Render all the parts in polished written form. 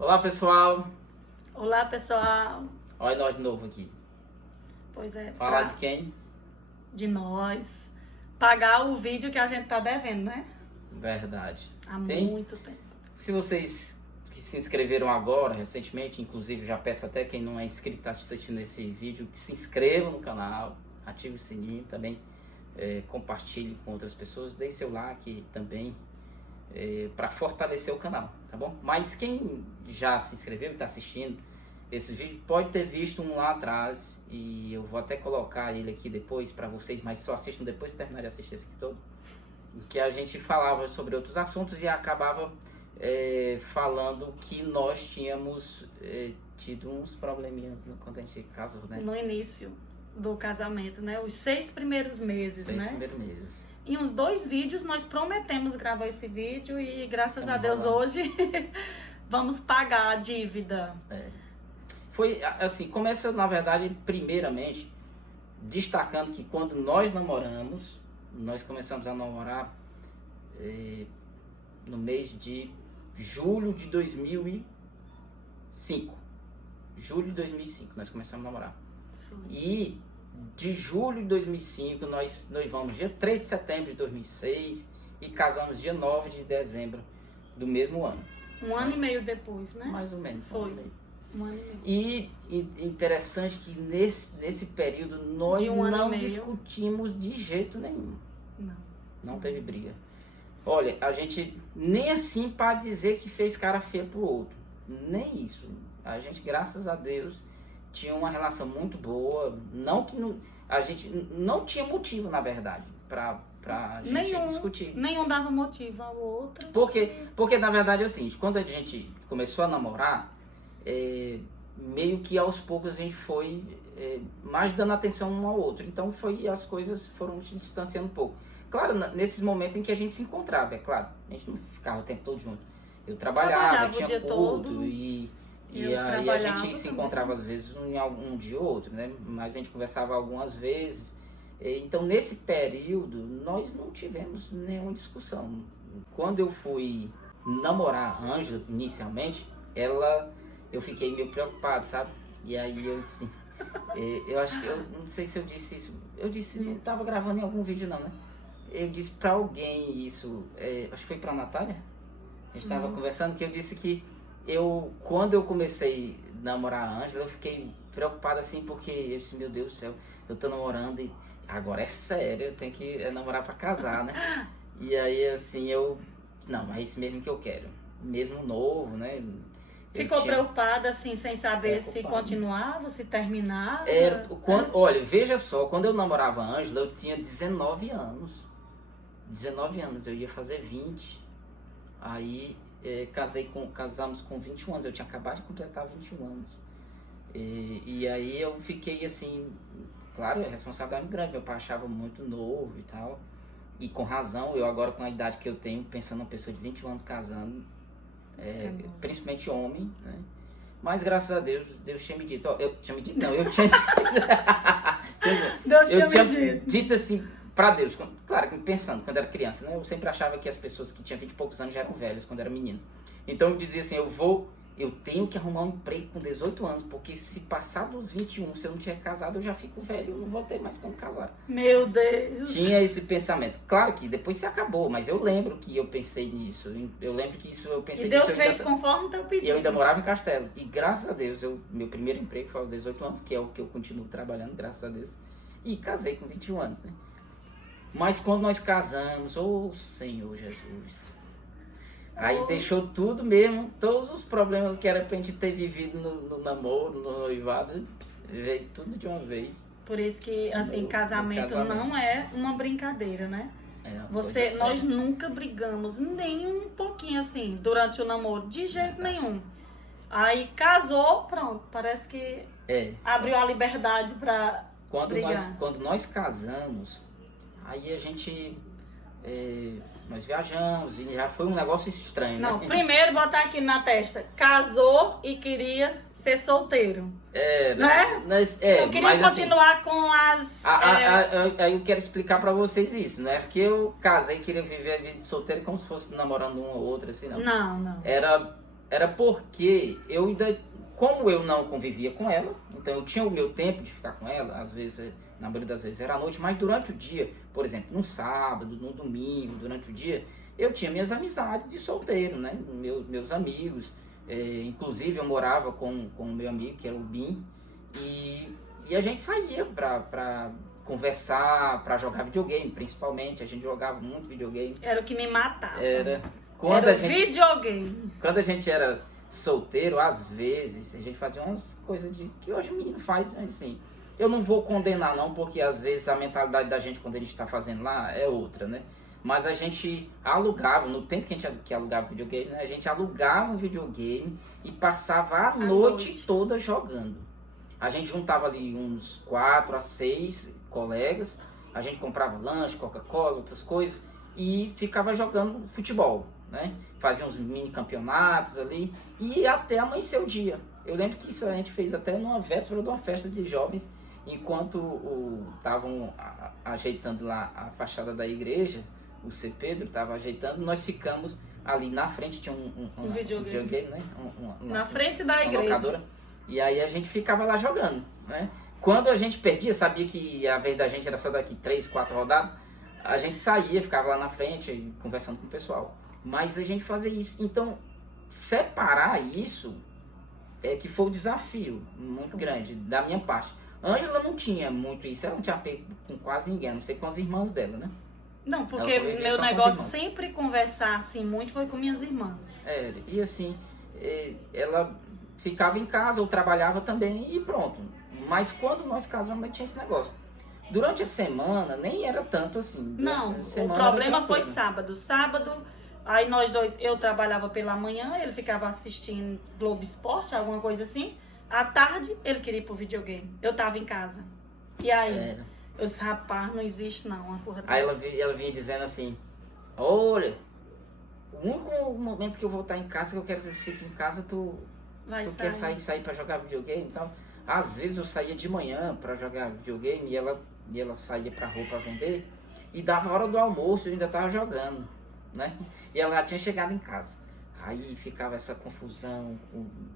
Olá, pessoal. Olá, pessoal. Olha nós de novo aqui. Pois é. Falar de quem? De nós. Pagar o vídeo que a gente tá devendo, né? Verdade. Há muito tempo. Se vocês que se inscreveram agora, recentemente, inclusive já peço até quem não é inscrito, está assistindo esse vídeo, que se inscreva no canal, ative o sininho também, compartilhe com outras pessoas, dê seu like também, para fortalecer o canal, tá bom? Mas quem já se inscreveu e está assistindo esse vídeo, pode ter visto um lá atrás, e eu vou até colocar ele aqui depois para vocês, mas só assistam depois de terminar de assistir esse aqui todo, em que a gente falava sobre outros assuntos e acabava falando que nós tínhamos tido uns probleminhas quando a gente casou, né? No início do casamento, né? Os 6 primeiros meses, né? 6 primeiros meses. Em uns 2 vídeos, nós prometemos gravar esse vídeo e graças a Deus rolando. hoje vamos pagar a dívida. Foi assim, começa na verdade, primeiramente, destacando que quando nós namoramos, nós começamos a namorar no mês de julho de 2005. Julho de 2005 nós começamos a namorar. E de julho de 2005 nós noivamos dia 3 de setembro de 2006 e casamos dia 9 de dezembro do mesmo ano. Um ano e meio depois, né? Mais ou menos. Foi. Um ano e meio. E interessante que nesse período nós não discutimos de jeito nenhum. Não teve briga. Olha, a gente nem assim para dizer que fez cara feia pro outro. Nem isso. A gente, graças a Deus, tinha uma relação muito boa. Não que a gente não tinha motivo, na verdade, pra gente discutir. Nenhum dava motivo ao outro. Porque na verdade é o seguinte, quando a gente começou a namorar, meio que aos poucos a gente foi mais dando atenção um ao outro. Então as coisas foram se distanciando um pouco. Claro, nesses momentos em que a gente se encontrava, é claro. A gente não ficava o tempo todo junto. Eu trabalhava tinha culto e aí a gente se encontrava às vezes em algum dia ou outro, né? Mas a gente conversava algumas vezes. Então nesse período nós não tivemos nenhuma discussão. Quando eu fui namorar a Ângela inicialmente, eu fiquei meio preocupado, sabe? E aí eu assim, eu acho que eu não sei se eu disse isso. Eu disse, não estava gravando em algum vídeo não, né? Eu disse pra alguém isso, acho que foi pra Natália. A gente estava conversando que eu disse que quando eu comecei a namorar a Ângela, eu fiquei preocupado assim, porque eu disse, meu Deus do céu, eu tô namorando e agora é sério, eu tenho que namorar pra casar, né? E aí assim, não, é isso mesmo que eu quero. Mesmo novo, né? Ficou preocupada assim, sem saber se continuava, se terminava? Olha, veja só, quando eu namorava a Ângela, eu tinha 19 anos. 19 anos, eu ia fazer 20. Aí casamos com 21 anos, eu tinha acabado de completar 21 anos. E aí eu fiquei assim, claro, a responsabilidade grande, meu pai achava muito novo e tal. E com razão, eu agora com a idade que eu tenho, pensando numa pessoa de 21 anos casando, principalmente homem, né? Mas graças a Deus, Deus tinha me dito, eu tinha me dito dito assim pra Deus, claro, pensando, quando era criança, né? Eu sempre achava que as pessoas que tinham 20 e poucos anos já eram velhas quando era menino. Então eu dizia assim, eu tenho que arrumar um emprego com 18 anos, porque se passar dos 21, se eu não tiver casado, eu já fico velho, eu não vou ter mais como casar. Meu Deus! Tinha esse pensamento. Claro que depois se acabou, mas eu lembro que eu pensei nisso. Eu lembro que eu pensei nisso. E Deus fez conforme o teu pedido. E eu ainda morava em Castelo. E graças a Deus, meu primeiro emprego foi aos 18 anos, que é o que eu continuo trabalhando, graças a Deus. E casei com 21 anos, né? Mas quando nós casamos, Senhor Jesus... Aí deixou tudo mesmo, todos os problemas que era pra gente ter vivido no namoro, no noivado, veio tudo de uma vez. Por isso que, assim, casamento não é uma brincadeira, né? Nós nunca brigamos, nem um pouquinho assim, durante o namoro, de jeito nenhum. Aí casou, pronto, parece que abriu a liberdade pra brigar. Quando nós casamos, aí a gente... nós viajamos e já foi um negócio estranho, Não, né? primeiro botar aqui na testa, casou e queria ser solteiro. Né? Eu queria continuar assim, com as... Aí eu quero explicar pra vocês isso, não é porque eu casei e queria viver a vida de solteiro como se fosse namorando um ou outro, assim, não. Não. Era era porque eu ainda, como eu não convivia com ela, então eu tinha o meu tempo de ficar com ela, às vezes, na maioria das vezes era à noite, mas durante o dia, por exemplo, no sábado, no domingo, durante o dia, eu tinha minhas amizades de solteiro, né? Meus amigos, inclusive eu morava com o meu amigo, que era o Bim, e a gente saía pra conversar, pra jogar videogame, principalmente, a gente jogava muito videogame. Era o que me matava. Era videogame. Quando a gente era solteiro, às vezes, a gente fazia umas coisas que hoje o menino faz, assim. Eu não vou condenar não, porque às vezes a mentalidade da gente quando a gente está fazendo lá é outra, né? Mas a gente alugava, no tempo que alugava videogame, né? A gente alugava um videogame e passava a noite toda jogando. A gente juntava ali uns 4 a 6 colegas, a gente comprava lanche, Coca-Cola, outras coisas, e ficava jogando futebol, né? Fazia uns mini campeonatos ali, e até amanhecer o dia. Eu lembro que isso a gente fez até numa véspera de uma festa de jovens, enquanto estavam ajeitando lá a fachada da igreja, o C. Pedro estava ajeitando, nós ficamos ali na frente, tinha um videogame, né? Na frente da igreja. Locadora, e aí a gente ficava lá jogando, né? Quando a gente perdia, sabia que a vez da gente era só daqui 3, 4 rodadas, a gente saía, ficava lá na frente, conversando com o pessoal. Mas a gente fazia isso. Então, separar isso é que foi o desafio muito grande da minha parte. Ângela não tinha muito isso, ela não tinha pego com quase ninguém, a não sei com as irmãs dela, né? Não, porque meu negócio sempre conversar assim muito foi com minhas irmãs. E assim, ela ficava em casa, eu trabalhava também e pronto. Mas quando nós casamos, tinha esse negócio. Durante a semana, nem era tanto assim. Não, o problema foi sábado. Sábado, aí nós dois, eu trabalhava pela manhã, ele ficava assistindo Globo Esporte, alguma coisa assim. À tarde, ele queria ir pro videogame. Eu tava em casa. E aí, eu disse, rapaz, não existe não uma porra dessa. Aí ela vinha dizendo assim, olha, o único momento que eu vou estar em casa, que eu quero que você fique em casa, tu quer sair pra jogar videogame e tal. Às vezes eu saía de manhã pra jogar videogame e ela saía pra rua pra vender. E dava hora do almoço, eu ainda tava jogando, né? E ela já tinha chegado em casa. Aí ficava essa confusão,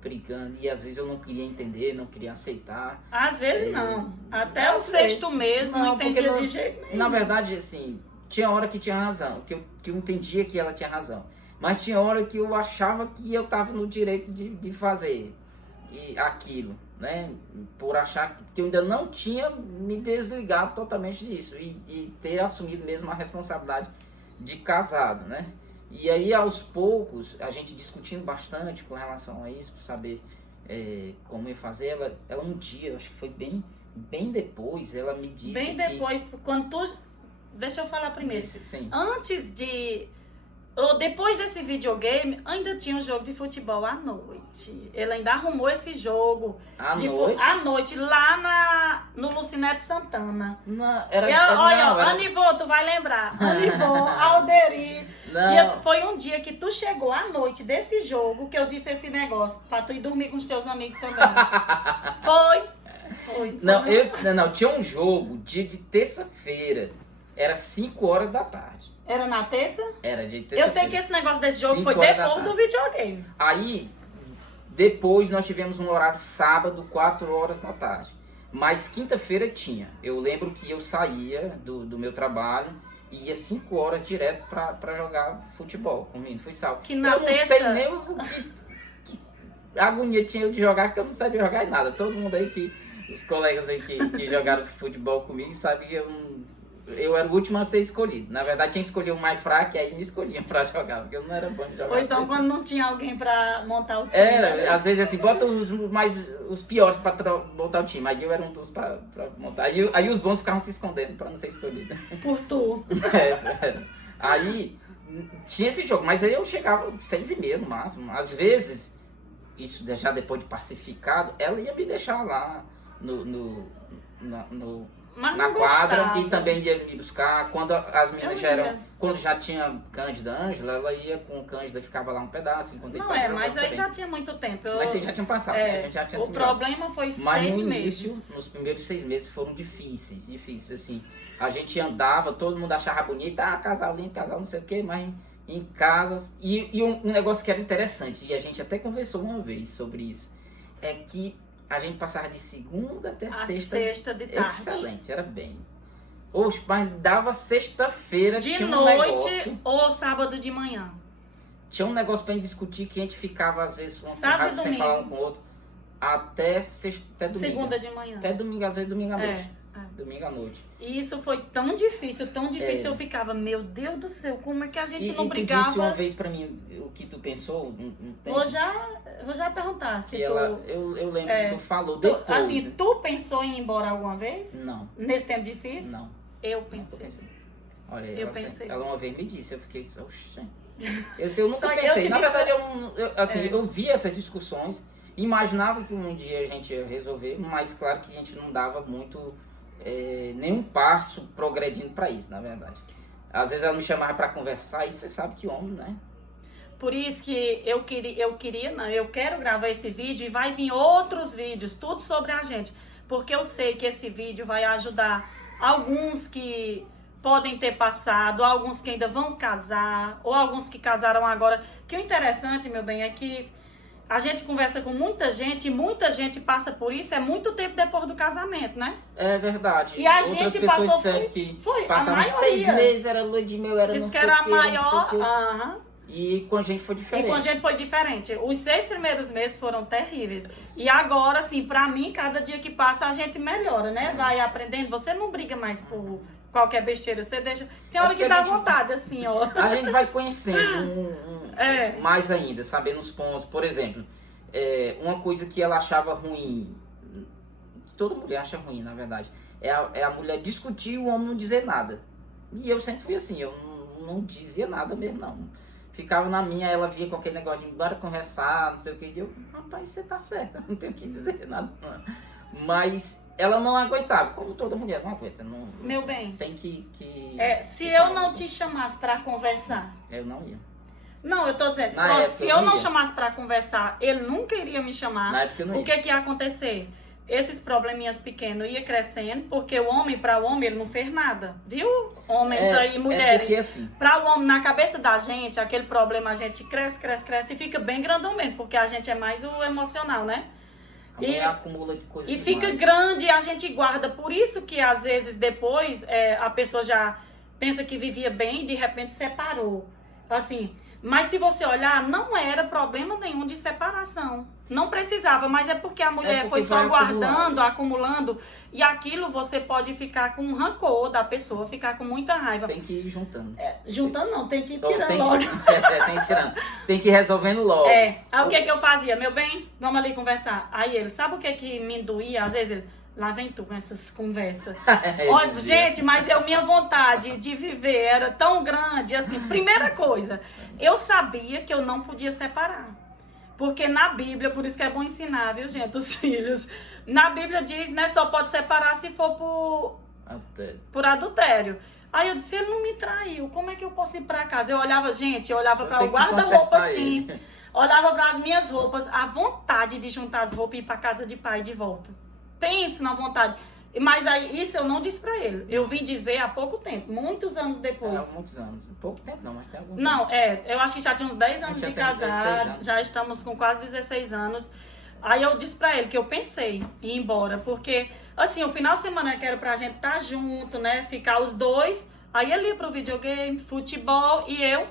brigando, e às vezes eu não queria entender, não queria aceitar. Às vezes não. Até o sexto mês não entendia de jeito nenhum. Na verdade, assim, tinha hora que tinha razão, que eu entendia que ela tinha razão. Mas tinha hora que eu achava que eu estava no direito de fazer aquilo, né? Por achar que eu ainda não tinha me desligado totalmente disso e ter assumido mesmo a responsabilidade de casado, né? E aí, aos poucos, a gente discutindo bastante com relação a isso, para saber como ia fazer. Ela um dia, acho que foi bem depois, ela me disse depois, quando tu... Deixa eu falar primeiro. Sim. Antes de... Depois desse videogame, ainda tinha um jogo de futebol à noite. Ele ainda arrumou esse jogo. À noite? À noite, lá no Lucinete Santana. Olha, Anivô, tu vai lembrar. Anivô, Alderi. Foi um dia que tu chegou à noite desse jogo, que eu disse esse negócio, pra tu ir dormir com os teus amigos também. Foi. Não, tinha um jogo dia de terça-feira. Era 5 horas da tarde. Era na terça? Era de terça-feira. Eu sei que esse negócio desse jogo foi depois do videogame. Aí, depois nós tivemos um horário sábado, 4 horas da tarde. Mas quinta-feira tinha. Eu lembro que eu saía do meu trabalho e ia 5 horas direto pra jogar futebol comigo, futsal. Que na terça... Eu não sei nem o que agonia tinha eu de jogar, porque eu não sabia jogar em nada. Todo mundo aí os colegas aí que jogaram futebol comigo sabem que eu era o último a ser escolhido. Na verdade, tinha escolhido o mais fraco e aí me escolhiam pra jogar, porque eu não era bom de jogar. Ou então, quando não tinha alguém pra montar o time. Às vezes assim, bota os piores pra montar o time. Aí eu era um dos pra montar. Aí os bons ficavam se escondendo pra não ser escolhido. Por tu. Aí tinha esse jogo, mas aí eu chegava 6h30 no máximo. Às vezes, isso já depois de pacificado, ela ia me deixar lá na quadra e também ia me buscar. Quando as meninas quando já tinha Cândida Ângela, ela ia com o Cândida e ficava lá um pedaço. Mas aí já tinha muito tempo. Mas vocês já tinham passado, né? A gente já tinha o problema foi 6 meses. Mas no início, nos primeiros 6 meses foram difíceis, assim. A gente andava, todo mundo achava bonito, casal lindo, casal não sei o quê, mas em casas. E um negócio que era interessante, e a gente até conversou uma vez sobre isso, é que a gente passava de segunda até sexta de tarde. Excelente, era bem. Oxe, mas dava sexta-feira, de noite ou sábado de manhã. Tinha um negócio pra gente discutir que a gente ficava, às vezes, sábado sem falar um com o outro, até domingo. Segunda de manhã. Até domingo, às vezes domingo à noite. Domingo à noite. E isso foi tão difícil, eu ficava, meu Deus do céu, como é que a gente não brigava? Tu disse uma vez pra mim o que tu pensou. Vou já perguntar se tu... eu lembro que tu falou depois. Assim, tu pensou em ir embora alguma vez? Não. Nesse tempo difícil? Não. Eu pensei. Olha, eu pensei. Ela uma vez me disse, eu fiquei, oxe. Eu nunca pensei. Na verdade, eu vi essas discussões, imaginava que um dia a gente ia resolver, mas claro que a gente não dava muito, nenhum passo progredindo para isso, na verdade. Às vezes ela me chamava para conversar e você sabe que homem, né? Por isso que eu quero gravar esse vídeo e vai vir outros vídeos, tudo sobre a gente. Porque eu sei que esse vídeo vai ajudar alguns que podem ter passado, alguns que ainda vão casar, ou alguns que casaram agora. Que o interessante, meu bem, é que a gente conversa com muita gente e muita gente passa por isso muito tempo depois do casamento, né? É verdade. E a gente passou foi passaram 6 meses, era lua de mel, era isso não que sei era o que, a maior. E com a gente foi diferente. Os 6 primeiros meses foram terríveis. E agora, assim, pra mim, cada dia que passa, a gente melhora, né? Vai aprendendo. Você não briga mais por qualquer besteira. Você deixa... Tem hora que dá vontade, assim, ó. A gente vai conhecendo mais ainda, sabendo os pontos. Por exemplo, uma coisa que ela achava ruim, que toda mulher acha ruim, na verdade, é a mulher discutir e o homem não dizer nada. E eu sempre fui assim, eu não dizia nada mesmo, não. Ficava na minha, ela via com aquele negócio de bora conversar, não sei o que. E eu, rapaz, você tá certa, não tenho o que dizer nada. Mas ela não aguentava, como toda mulher não aguenta. Não, meu bem, tem que se eu não te chamasse pra conversar... Eu não ia. Não, eu tô dizendo, se eu não chamasse pra conversar, ele nunca iria me chamar. Na época eu não ia. O que ia acontecer? Esses probleminhas pequenos ia crescendo, porque o homem, para o homem, ele não fez nada, viu? Homens aí, mulheres. Porque assim... Para o homem, na cabeça da gente, aquele problema, a gente cresce e fica bem grandão mesmo, porque a gente é mais o emocional, né? A mulher acumula de coisas e fica grande e a gente guarda. Por isso que, às vezes, depois, a pessoa já pensa que vivia bem e, de repente, separou. Assim... Mas se você olhar, não era problema nenhum de separação. Não precisava, mas é porque a mulher foi só guardando, acumulando. E aquilo você pode ficar com um rancor da pessoa, ficar com muita raiva. Tem que ir juntando. Juntando não, tem que ir tirando logo. Tem que ir tirando. Tem que ir resolvendo logo. Aí o que eu fazia? Meu bem, vamos ali conversar. Aí ele, sabe o que me doía? Às vezes ele... Lá vem tu com essas conversas. Olha, gente, mas minha vontade de viver era tão grande, assim, primeira coisa, eu sabia que eu não podia separar. Porque na Bíblia, por isso que é bom ensinar, viu, gente, os filhos. Na Bíblia diz, né, só pode separar se for por adultério. Aí eu disse, ele não me traiu, como é que eu posso ir pra casa? Eu olhava para o guarda-roupa assim, olhava para as minhas roupas, a vontade de juntar as roupas e ir pra casa de pai de volta. Pense na vontade. Mas aí, isso eu não disse pra ele. Eu vim dizer há pouco tempo, muitos anos depois. Muitos anos. Pouco tempo não, mas tem alguns anos. Não, eu acho que já tinha uns 10 anos de casado. Já estamos com quase 16 anos. Aí eu disse pra ele que eu pensei em ir embora. Porque, assim, o final de semana que era pra gente estar junto, né? Ficar os dois. Aí ele ia pro videogame, futebol e eu...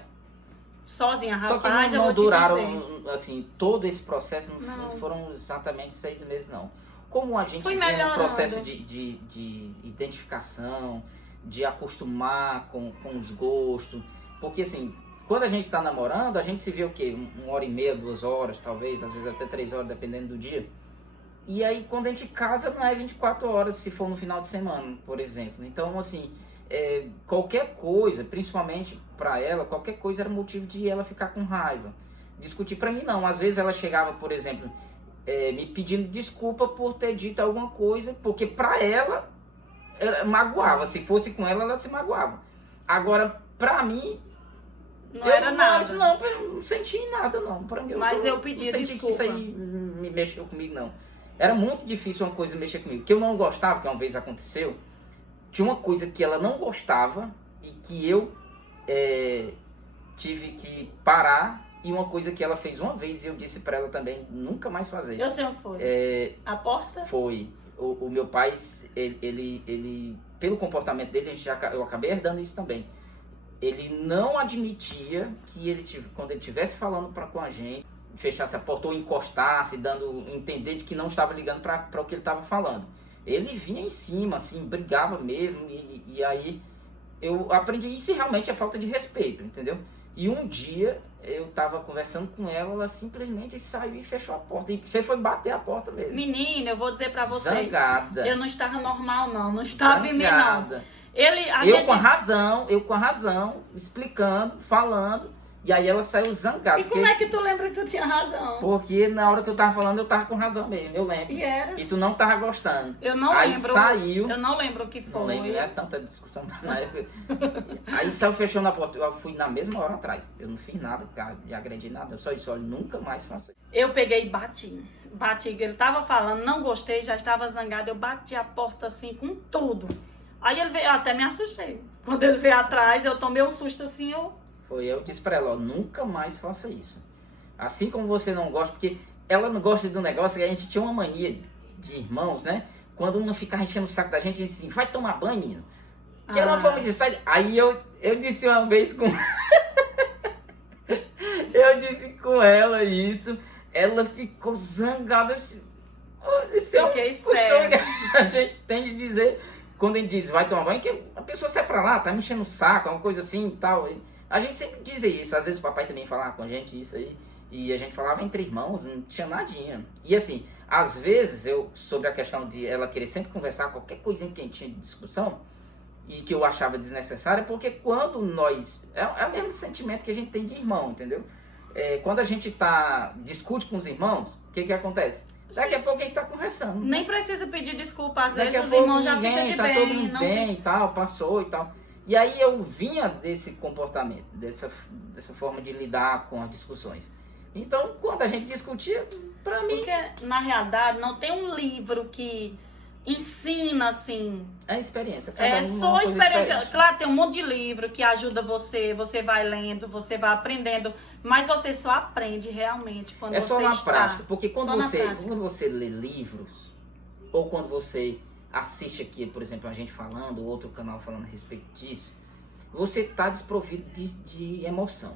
sozinha, rapaz, só que não duraram, assim, todo esse processo não foram exatamente 6 meses, não. Como a gente vê um processo de identificação, de acostumar com os gostos, porque assim, quando a gente está namorando, a gente se vê o quê? 1h30, 2 horas, talvez, às vezes até 3 horas, dependendo do dia. E aí, quando a gente casa, não é 24 horas, se for no final de semana, por exemplo. Então, assim, qualquer coisa, principalmente para ela, qualquer coisa era motivo de ela ficar com raiva. Discutir para mim, não. Às vezes ela chegava, por exemplo, me pedindo desculpa por ter dito alguma coisa, porque para ela magoava. Se fosse com ela, ela se magoava. Agora, para mim, não era nada. Não, eu não senti nada, não. Pra mim, mas eu pedi desculpa. Isso aí me mexeu comigo, não. Era muito difícil uma coisa mexer comigo. Que eu não gostava, que uma vez aconteceu, tinha uma coisa que ela não gostava e que eu tive que parar. E uma coisa que ela fez uma vez, e eu disse pra ela também, nunca mais fazer. Eu sei onde foi. A porta? Foi. O meu pai, ele pelo comportamento dele, eu acabei herdando isso também. Ele não admitia que quando ele estivesse falando com a gente, fechasse a porta ou encostasse, dando entender de que não estava ligando para o que ele estava falando. Ele vinha em cima, assim, brigava mesmo, e aí eu aprendi isso, e realmente é falta de respeito, entendeu? E um dia eu tava conversando com ela simplesmente saiu e fechou a porta. E foi bater a porta mesmo. Menina, eu vou dizer pra vocês. Zangada. Eu não estava normal, não. Não estava em mim, não. Eu com a razão, explicando, falando. E aí ela saiu zangada. E como é que tu lembra que tu tinha razão? Porque na hora que eu tava falando, eu tava com razão mesmo, eu lembro. E era? E tu não tava gostando. Eu não aí lembro. Saiu. Eu não lembro o que foi. Não lembro, é tanta discussão na época. Aí saiu fechando a porta. Eu fui na mesma hora atrás. Eu não fiz nada, cara, de agredir nada. Eu só disse, olha, nunca mais faço isso. Eu peguei e bati. Ele tava falando, não gostei, já estava zangado. Eu bati a porta assim com tudo. Aí ele veio, eu até me assustei. Quando ele veio atrás, eu tomei um susto assim, Eu disse pra ela, ó, nunca mais faça isso. Assim como você não gosta, porque ela não gosta do negócio, e a gente tinha uma mania de irmãos, né? Quando uma ficava enchendo o saco da gente, a gente disse assim, vai tomar banho, menino. Que era uma forma de sair. Aí eu disse uma vez com... eu disse com ela isso, ela ficou zangada. Esse é um costume que a gente tem de dizer, quando a gente diz, vai tomar banho, que a pessoa sai pra lá, tá me enchendo o saco, uma coisa assim e tal. A gente sempre dizia isso, às vezes o papai também falava com a gente isso aí, e a gente falava entre irmãos, não tinha nadinha. E assim, às vezes sobre a questão de ela querer sempre conversar, qualquer coisinha que a gente tinha de discussão, e que eu achava desnecessária, porque quando nós, é o mesmo sentimento que a gente tem de irmão, entendeu? Quando a gente discute com os irmãos, o que acontece? Daqui a pouco a gente tá conversando. Nem precisa pedir desculpa, às vezes os irmãos já ficam de bem. Tá todo mundo bem e tal, passou e tal. E aí eu vinha desse comportamento, dessa forma de lidar com as discussões. Então, quando a gente discutia, pra mim... Porque, na realidade, não tem um livro que ensina, assim... É experiência. Só experiência. Claro, tem um monte de livro que ajuda você vai lendo, você vai aprendendo, mas você só aprende realmente quando você está... É só na prática, porque quando você lê livros, ou quando você... assiste aqui, por exemplo, a gente falando, outro canal falando a respeito disso, você está desprovido de emoção.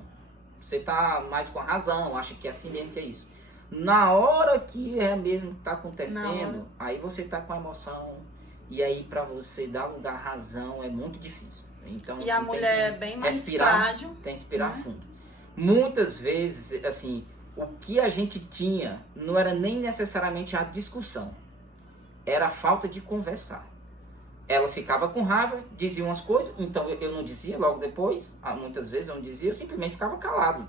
Você está mais com a razão, acha que é assim mesmo, que é isso. Na hora que é mesmo que está acontecendo, aí você está com a emoção, e aí para você dar lugar à razão é muito difícil. Então, e a mulher é bem mais frágil. Tem que respirar fundo. Muitas vezes, assim, o que a gente tinha não era nem necessariamente a discussão. Era a falta de conversar. Ela ficava com raiva, dizia umas coisas, então eu não dizia logo depois, muitas vezes eu não dizia, eu simplesmente ficava calado.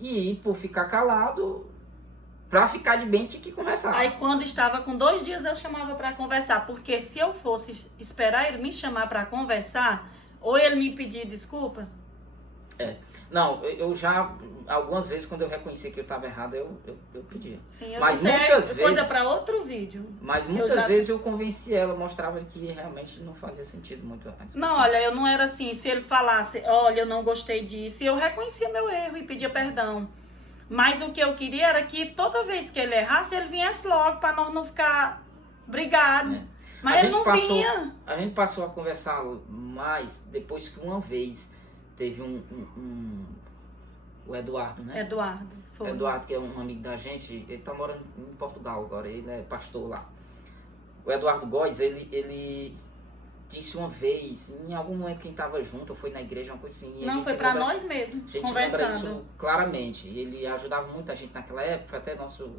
E por ficar calado, pra ficar de bem tinha que conversar. Aí quando estava com 2 dias eu chamava pra conversar, porque se eu fosse esperar ele me chamar pra conversar, ou ele me pedir desculpa... Não, eu já, algumas vezes, quando eu reconheci que eu estava errado, eu pedia. Sim, mas muitas vezes, coisa para outro vídeo. Mas muitas vezes eu convenci ela, mostrava que realmente não fazia sentido muito antes. Não, olha, eu não era assim. Se ele falasse, olha, eu não gostei disso, eu reconhecia meu erro e pedia perdão. Mas o que eu queria era que toda vez que ele errasse, ele viesse logo, para nós não ficar brigado. Mas ele não vinha. A gente passou a conversar mais depois que uma vez... Teve o Eduardo, né? Foi. Eduardo, que é um amigo da gente, ele tá morando em Portugal agora, ele é pastor lá. O Eduardo Góes, ele disse uma vez, em algum momento que a gente tava junto, ou foi na igreja, uma coisa assim. Não, foi pra nós mesmos, a gente conversando. Isso claramente. Ele ajudava muita gente naquela época, foi até nosso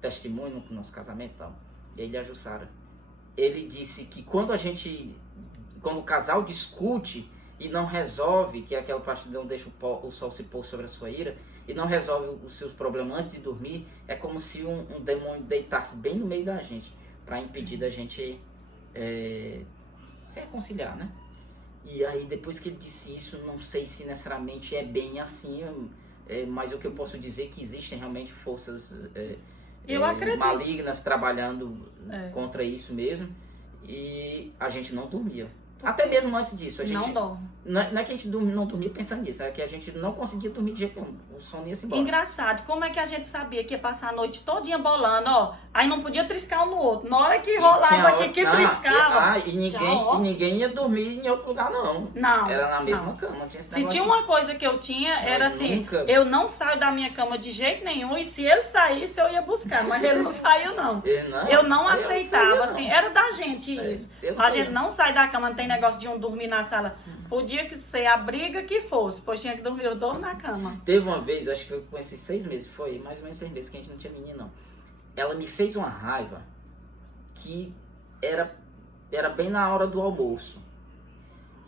testemunho no nosso casamento e tal. Ele e a Jussara. Ele disse que quando o casal discute e não resolve, que é aquela parte de não deixa o sol se pôr sobre a sua ira, e não resolve os seus problemas antes de dormir, é como se um demônio deitasse bem no meio da gente, para impedir da gente se reconciliar, né? E aí, depois que ele disse isso, não sei se necessariamente é bem assim, mas o que eu posso dizer é que existem realmente forças malignas trabalhando contra isso mesmo, e a gente não dormia. Até mesmo antes disso, a gente... Não dorme. Não é que a gente não dormia pensando nisso, é que a gente não conseguia dormir de jeito nenhum. O sono ia se embora. Engraçado, como é que a gente sabia que ia passar a noite todinha bolando, ó? Aí não podia triscar um no outro. Na hora que rolava aqui, que triscava. E ninguém ia dormir em outro lugar, não. Não. Era na mesma cama. Não tinha se tinha uma coisa que eu tinha, era assim, eu não saio da minha cama de jeito nenhum, e se ele saísse, eu ia buscar, mas ele não saiu, não. Eu não aceitava, assim, era da gente isso. A gente não sai da cama, não tem negócio de um dormir na sala. Podia que ser a briga que fosse, pois tinha que dormir eu dormo na cama. Teve uma vez, acho que foi com esses 6 meses, foi mais ou menos 6 meses que a gente não tinha menino, não. Ela me fez uma raiva que era bem na hora do almoço.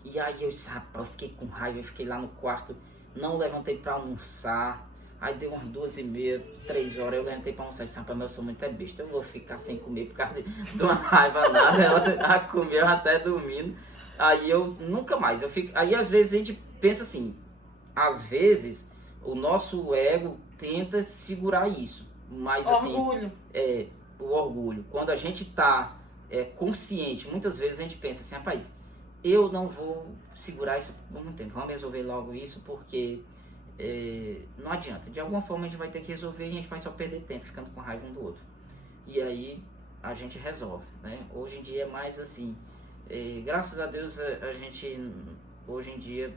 E aí eu disse, rapaz, eu fiquei com raiva, eu fiquei lá no quarto, não levantei pra almoçar. Aí deu umas 2h30, 3 horas, eu levantei pra almoçar e disse, rapaz, mas eu sou muito besta, eu vou ficar sem comer por causa de uma raiva nada. Ela comeu até dormindo. Aí eu nunca mais, aí às vezes a gente pensa assim, às vezes o nosso ego tenta segurar isso, mas orgulho. Assim, o orgulho, quando a gente tá consciente, muitas vezes a gente pensa assim, rapaz, eu não vou segurar isso por muito tempo, vamos resolver logo isso porque não adianta, de alguma forma a gente vai ter que resolver e a gente vai só perder tempo ficando com raiva um do outro, e aí a gente resolve, né? Hoje em dia é mais assim, graças a Deus a gente hoje em dia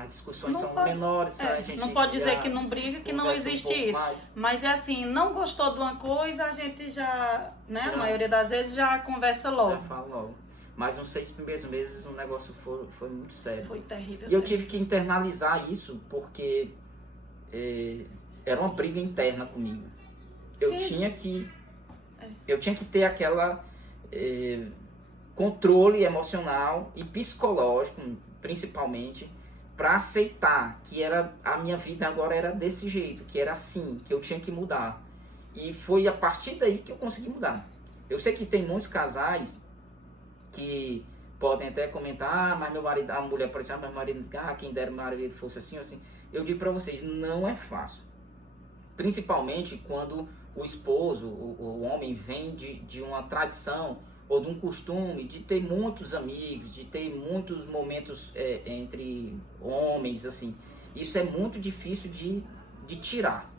as discussões não são menores, a gente não pode dizer que não briga, que não existe isso, mas é assim, não gostou de uma coisa, a gente já, né, a maioria das vezes já conversa logo. Já fala logo. Mas nos 6 primeiros meses o negócio foi muito sério. Foi terrível. E eu tive que internalizar isso porque era uma briga interna comigo. Eu tinha que ter aquela controle emocional e psicológico, principalmente, para aceitar que a minha vida agora era desse jeito, que era assim, que eu tinha que mudar. E foi a partir daí que eu consegui mudar. Eu sei que tem muitos casais que podem até comentar, mas meu marido, a mulher, por exemplo, meu marido diz, quem dera meu marido fosse assim ou assim. Eu digo para vocês, não é fácil. Principalmente quando o esposo, o homem, vem de uma tradição ou de um costume de ter muitos amigos, de ter muitos momentos entre homens, assim. Isso é muito difícil de tirar,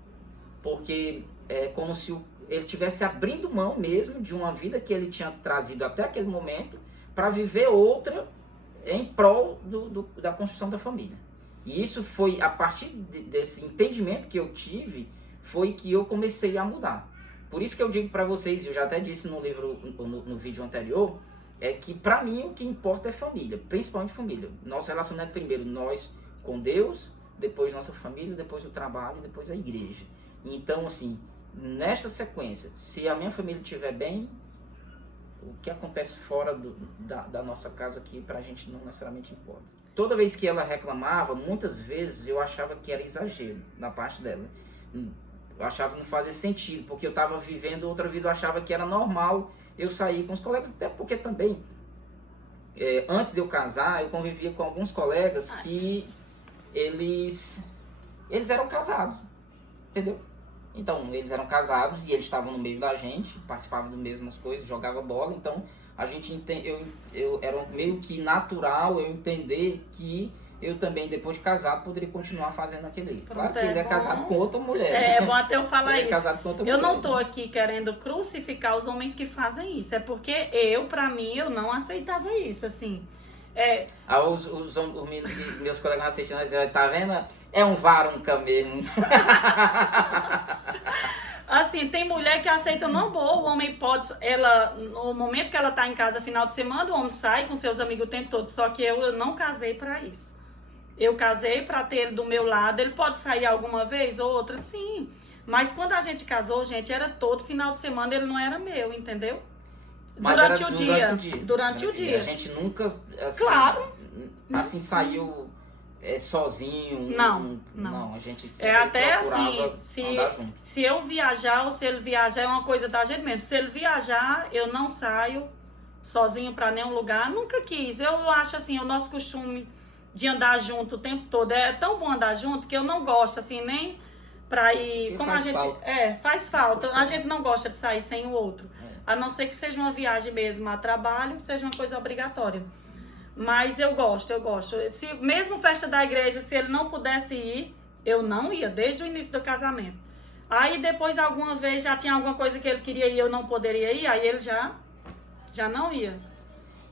porque é como se ele estivesse abrindo mão mesmo de uma vida que ele tinha trazido até aquele momento para viver outra em prol da construção da família. E isso foi, a partir desse entendimento que eu tive, foi que eu comecei a mudar. Por isso que eu digo para vocês, eu já até disse no livro, no vídeo anterior, que para mim o que importa é família, principalmente família. Nosso relacionamento primeiro, nós com Deus, depois nossa família, depois o trabalho, depois a igreja. Então, assim, nesta sequência, se a minha família estiver bem, o que acontece fora da nossa casa aqui, pra gente não necessariamente importa. Toda vez que ela reclamava, muitas vezes eu achava que era exagero da parte dela. Eu achava que não fazia sentido, porque eu estava vivendo outra vida, eu achava que era normal eu sair com os colegas, até porque também, antes de eu casar, eu convivia com alguns colegas que eles eram casados, entendeu? Então, eles eram casados e eles estavam no meio da gente, participavam das mesmas coisas, jogavam bola, então a gente era meio que natural eu entender que eu também, depois de casado, poderia continuar fazendo aquele. Claro que ele é casado com outra mulher. É bom até eu falar isso. Casado com outra eu mulher, não tô aqui querendo crucificar os homens que fazem isso. É porque pra mim, eu não aceitava isso, assim. Os meus colegas assistindo, dizem, tá vendo? É um varunca mesmo. Assim, tem mulher que aceita não boa, o homem pode, no momento que ela tá em casa final de semana, o homem sai com seus amigos o tempo todo, só que eu não casei pra isso. Eu casei pra ter ele do meu lado, ele pode sair alguma vez ou outra, sim. Mas quando a gente casou, gente, era todo final de semana, ele não era meu, entendeu? Mas durante o dia. Durante o dia. A gente nunca, assim, claro, assim saiu sozinho. Não, a gente sempre até assim, andar junto. Se eu viajar ou se ele viajar é uma coisa da gente mesmo. Se ele viajar, eu não saio sozinho pra nenhum lugar. Nunca quis. Eu acho assim, o nosso costume de andar junto o tempo todo. É tão bom andar junto que eu não gosto, assim, nem pra ir... E como faz a gente falta. Faz falta. A gente não gosta de sair sem o outro. A não ser que seja uma viagem mesmo a trabalho, que seja uma coisa obrigatória. Mas eu gosto. Se, mesmo festa da igreja, se ele não pudesse ir, eu não ia, desde o início do casamento. Aí depois, alguma vez, já tinha alguma coisa que ele queria ir e eu não poderia ir, aí ele já não ia.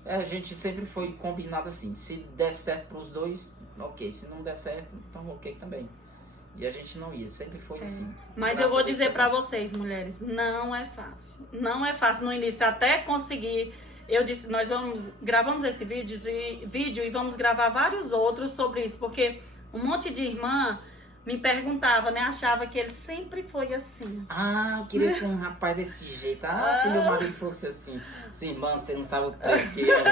A gente sempre foi combinado assim, se der certo pros dois, ok, se não der certo, então ok também. E a gente não ia, sempre foi assim. Mas eu vou dizer pra vocês, mulheres, não é fácil. Não é fácil no início, até conseguir. Eu disse, nós gravamos esse vídeo e vamos gravar vários outros sobre isso, porque um monte de irmã me perguntava, né? Achava que ele sempre foi assim. Eu queria ter um rapaz desse jeito. Se meu marido fosse assim. Sim, irmã, você não sabe o preço que eu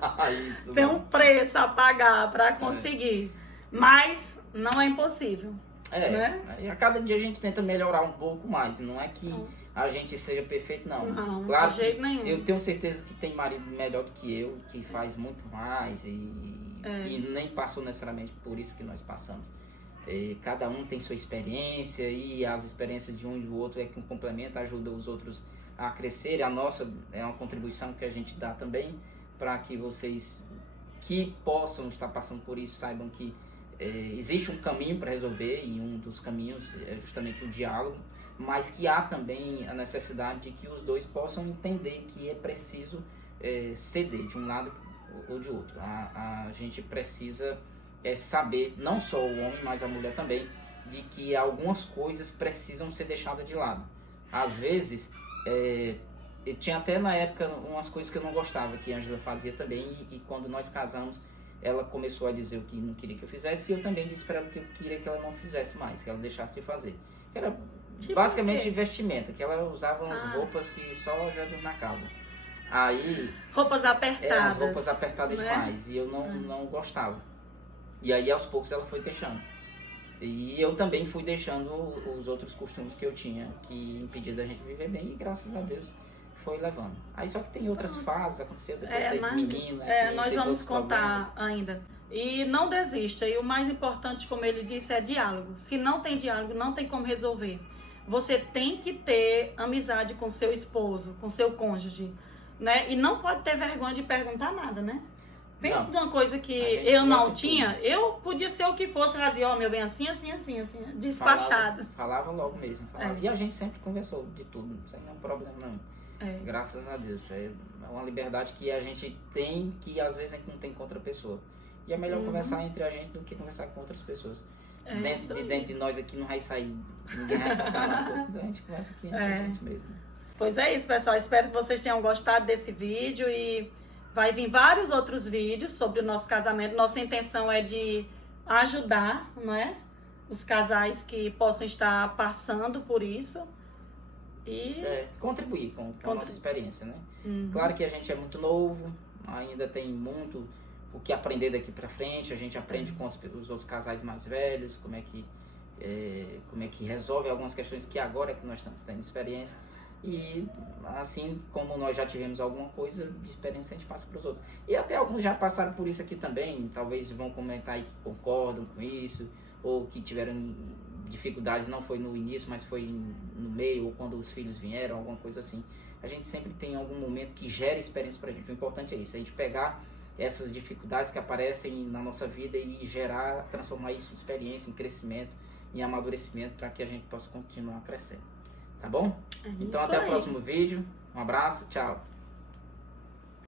pago. Isso. Tem um preço a pagar pra conseguir. Mas não é impossível. Né? E a cada dia a gente tenta melhorar um pouco mais. Não é que a gente seja perfeito, não. Não, claro, de jeito nenhum. Eu tenho certeza que tem marido melhor do que eu, que faz muito mais e nem passou necessariamente por isso que nós passamos. Cada um tem sua experiência e as experiências de um e do outro é que um complementa, ajuda os outros a crescer. A nossa é uma contribuição que a gente dá também para que vocês que possam estar passando por isso saibam que existe um caminho para resolver e um dos caminhos é justamente o diálogo, mas que há também a necessidade de que os dois possam entender que é preciso ceder de um lado ou de outro. A gente precisa saber, não só o homem, mas a mulher também, de que algumas coisas precisam ser deixadas de lado. Às vezes, tinha até na época umas coisas que eu não gostava, que a Ângela fazia também, e quando nós casamos, ela começou a dizer o que não queria que eu fizesse, e eu também disse para ela que eu queria que ela não fizesse mais, que ela deixasse de fazer. Era basicamente vestimenta, que ela usava umas roupas que só Jesus na casa. Aí... Roupas apertadas. As roupas apertadas demais, e eu não gostava. E aí, aos poucos, ela foi deixando. E eu também fui deixando os outros costumes que eu tinha, que impediam da gente viver bem, e graças a Deus foi levando. Aí só que tem outras fases, aconteceu depois teve menino. Nós vamos contar ainda. E não desista. E o mais importante, como ele disse, é diálogo. Se não tem diálogo, não tem como resolver. Você tem que ter amizade com seu esposo, com seu cônjuge, né? E não pode ter vergonha de perguntar nada, né? Pensa numa coisa que eu não tinha, eu podia ser o que fosse, razia, meu bem, assim, despachada. Falava logo mesmo. E a gente sempre conversou de tudo, sem nenhum problema não. Graças a Deus. É uma liberdade que a gente tem, que às vezes a gente não tem com outra pessoa. E é melhor conversar entre a gente do que conversar com outras pessoas. Dentro de nós aqui não vai sair, ninguém vai contar nada, a gente conversa aqui entre a gente mesmo. Pois é isso, pessoal. Espero que vocês tenham gostado desse vídeo e vai vir vários outros vídeos sobre o nosso casamento. Nossa intenção é de ajudar, não é? Os casais que possam estar passando por isso. E contribuir com a nossa experiência, né? Claro que a gente é muito novo, ainda tem muito o que aprender daqui pra frente. A gente aprende com os outros casais mais velhos, como é que resolve algumas questões que agora é que nós estamos tendo experiência. E assim como nós já tivemos alguma coisa de experiência, a gente passa para os outros. E até alguns já passaram por isso aqui também, talvez vão comentar aí que concordam com isso, ou que tiveram dificuldades, não foi no início, mas foi no meio, ou quando os filhos vieram, alguma coisa assim. A gente sempre tem algum momento que gera experiência para a gente. O importante é isso, a gente pegar essas dificuldades que aparecem na nossa vida e transformar isso em experiência, em crescimento, em amadurecimento, para que a gente possa continuar crescendo. Tá bom? Então até o próximo vídeo. Um abraço, tchau.